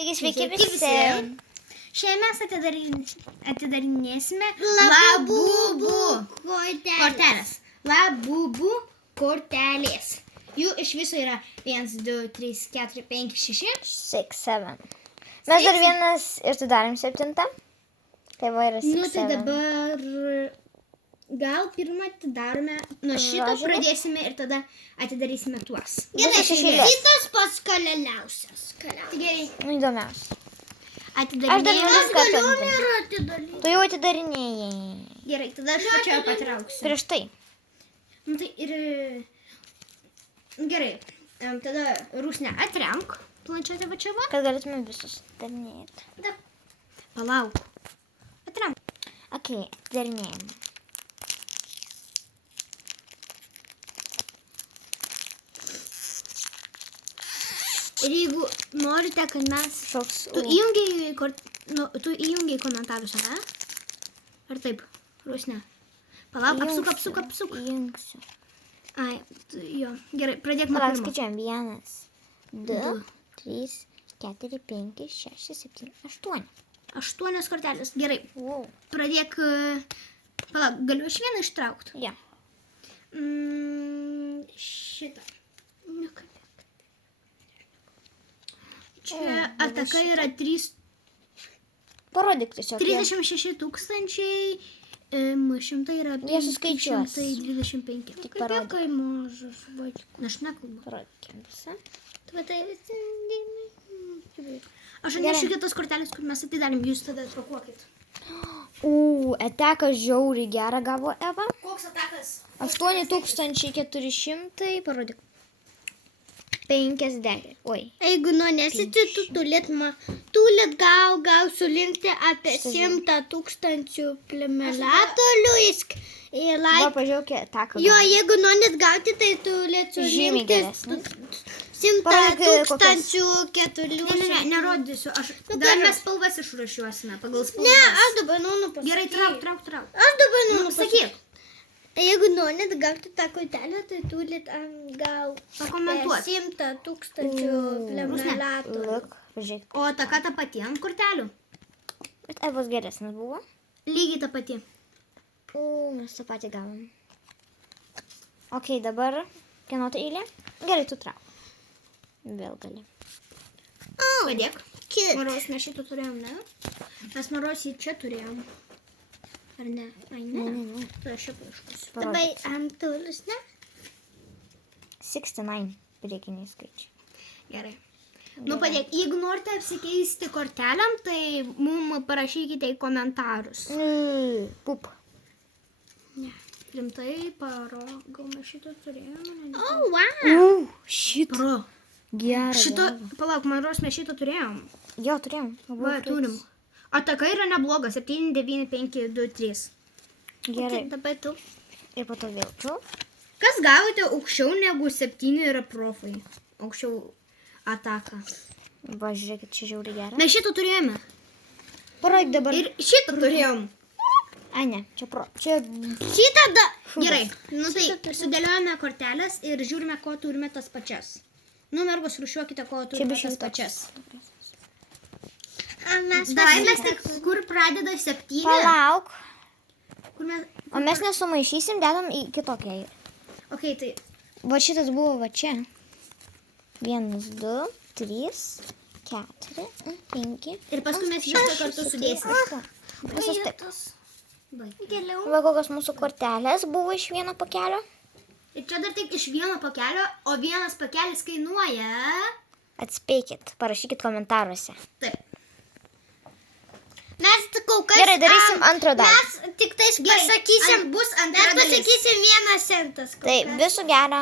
Taigi sveiki visi. Šiandien mes atidarinėsime Labubu kortelės. Labubu kortelės. Jų iš viso yra 1, 2, 3, 4, 5, 6. 6, 7. Mes dar vienas ir atidarėm 7. Tai va yra 6, 7. Nu tai dabar gal pirmą atidarome. Nuo šito pradėsime ir tada atidarysime tuos. Gerai, šitas pats kalėliausias. Gerai. Įdomiausia. Atidarinėjame. Tu jau atidarinėjai. Gerai, tada aš pačioje patrauksiu. Prieš tai. Nu tai ir... Gerai, tada Rusne atrenk planšetę va čia va. Kad galėtume visus atidarinėti. Da. Palauk. Atrenk. Ok, atidarinėjame. Ir jeigu norite, kad mes... Tu įjungiai komentarus, ar ne? Ar taip, Rusne? Palauk, apsuk. Įjungsiu. Ai, jo. Gerai, pradėk nuo Palauk, pirmo. skaičiuojam. 1, 2, 3, 4, 5, 6, 7, 8. 8 kortelės. Gerai, Wow. pradėk... Palauk, galiu iš vieną ištraukti? Ja. Šitą. Čia ataka yra Parodyk tiesiog. 36 000, šimtai yra Jie suskaičiuos. 525. Tik parodyk. Kai mažas vaikas. Aš nekalbu. Parodykim visą. Aš nešiu kitas kortelės, kur mes atidarėm, jūs tada atrakuokit. Ataką žiauriai gerą gavo Eva. Koks atakas? 8400, parodyk. 50. Oi. Jeigu norėsite, tu tulit gal surinkti apie 100 000 plemelatorių ir Va, pažiūrėk, ataką. Jo, jeigu norit gauti, tai tulit Žymiai surinkti geresnis. 100 004. Ne, nerodysiu. Dar mes spalvas išrašiuosime pagal spalvas. Ne, aš dabar noriu pasakyti. Gerai, trauk. Aš dabar noriu pasakyti. Jeigu norit gauti tą kortelę, tai tulit pakomentuoti 100 000 plemelatorių. Look, pažiūrėk. O ataka ta pati ant kortelių? Bet Evos geresnis buvo. Lygiai ta pati. Mes tą patį gavom. Ok, dabar kieno tai eilė? Gerai, tu trauk. Vėl gali. Padėk. Maros mes šitą turėjom, ne? Mes Maros jį čia turėjom. Ar ne? Ai, ne. Ne. Tai aš čia paieškosiu. Parodyk. Antulus, ne? 69 priekiniai skaičiai. Gerai. Nu, padėk. Jeigu norite apsikeisti kortelėm, tai mums parašykite į komentarus. Pup. Ne. Rimtai gal mes šitą turėjom? Wow. Šitą. Pro. Gerą. Šitą, palauk, Maros mes šitą turėjom. Jo, turėjom. Va, turim. Ataka yra nebloga. 7, 9, 5, 2, 3. Gerai. Dabar tu. Ir po to vėl tu. Kas gavote aukščiau negu 7 yra profai? Aukščiau ataka. Va, žiūrėkit, čia žiauriai gerą. Mes šitą turėjome. Parodyk dabar. Ir šitą turėjom. Ai, ne, čia pro. Čia... Šitą Gerai. Nu tai sudėliojame kortelės ir žiūrime, ko turime tas pačias. Nu, mergos, rūšiuokite, ko turime tas pačias. Davai mes tik, kur pradeda 7. Palauk. Kur O mes nesumaišysim, dedam į kitokią eilę. Ok, tai... Va šitas buvo va čia. 1, 2, 3, 4, 5. Ir paskui mes viską kartu sudėsim. Visas taip. Gėliau. Va kokios mūsų kortelės buvo iš vieno pakelio. Ir čia dar tik iš vieno pakelio, o vienas pakelis kainuoja... Atspėkit, parašykit komentaruose. Taip. Mes kol kas... Gerai, darysim antrą dalį. Mes tik tais pasakysim... Bus antra dalis. Mes pasakysim 1 centas. Taip, visų gero.